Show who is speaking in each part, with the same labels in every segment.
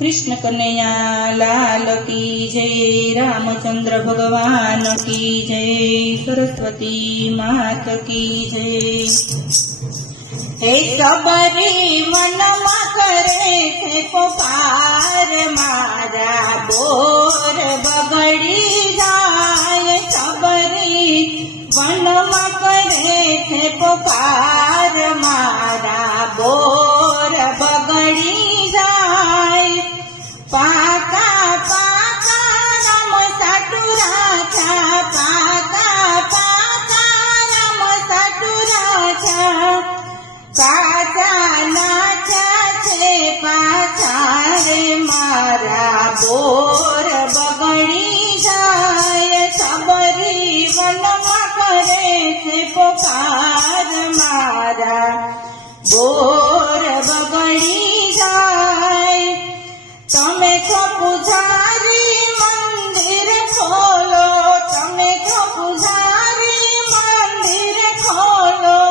Speaker 1: કૃષ્ણ કનૈયા લાલ કી જય, રામચંદ્ર ભગવાન કી જય, સરસ્વતી માત કી જય. હે સબરી મનમાં કરે છે પોપાર મારા બોર બગડી જાય સબરી વનમાં કરે છે પોકાર મારા બોર બગડી જાય સબરી વનમાં કરે છે પોકાર મારા. બોર બગડી જાય, તમે છો પૂજારી મંદિર ખોલો, તમે છો પૂજારી મંદિર ખોલો.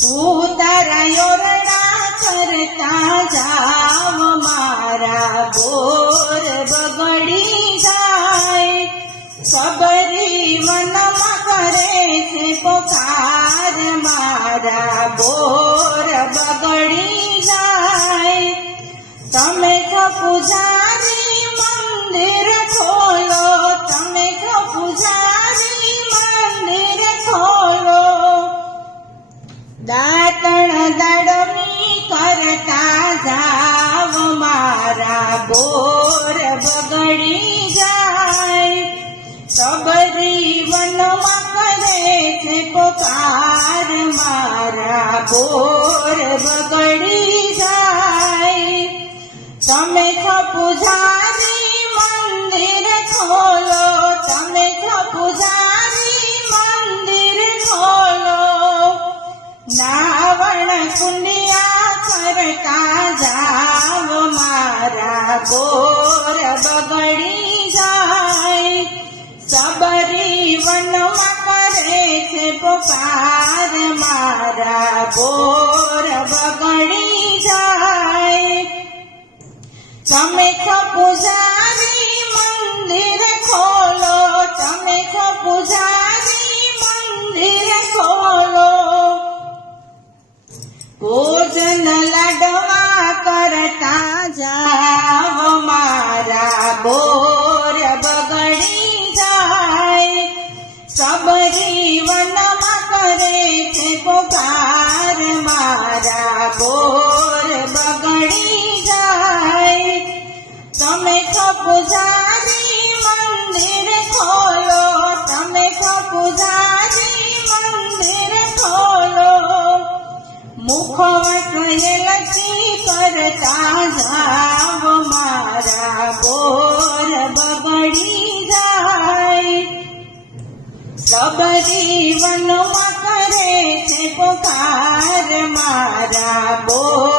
Speaker 1: તું તારા યોરડા કરતા જાવ સબરી વનમાં કરે છે પોકાર મારા બોર બગડી જાય. તમે તો પૂજારી મંદિર ખોલો, તમે તો પૂજારી મંદિર ખોલો. દાતણ દાડમી કરતા જાવ મારા બોર. બોર બગડી જાય તમે છો પૂજારી મંદિર ખોલો તમે છો પૂજારી મંદિર ખોલો નાવણ કુંડિયા કરતા જાવ મારા બોર બગડી જાય સબરી વનમાં કરે છે પોકાર મારા બોર બગડી જાય તમે છો પૂજારી મંદિર ખોલો તમે છો પૂજારી મંદિર ખોલો ભોજન લાડવા કરતા જાવ મારા બોર બગડી જાય સબરી વનમાં કરે છે પોકાર મારા બોર બગડી જાય. તમે છો પૂજારી મંદિર ખોલો, તમે છો પૂજારી મંદિર ખોલો. મુખવટ લખી કરતા જાવ, મારા બોર બગડી જાય. સબરી વનમાં કરે છે પોકાર મારા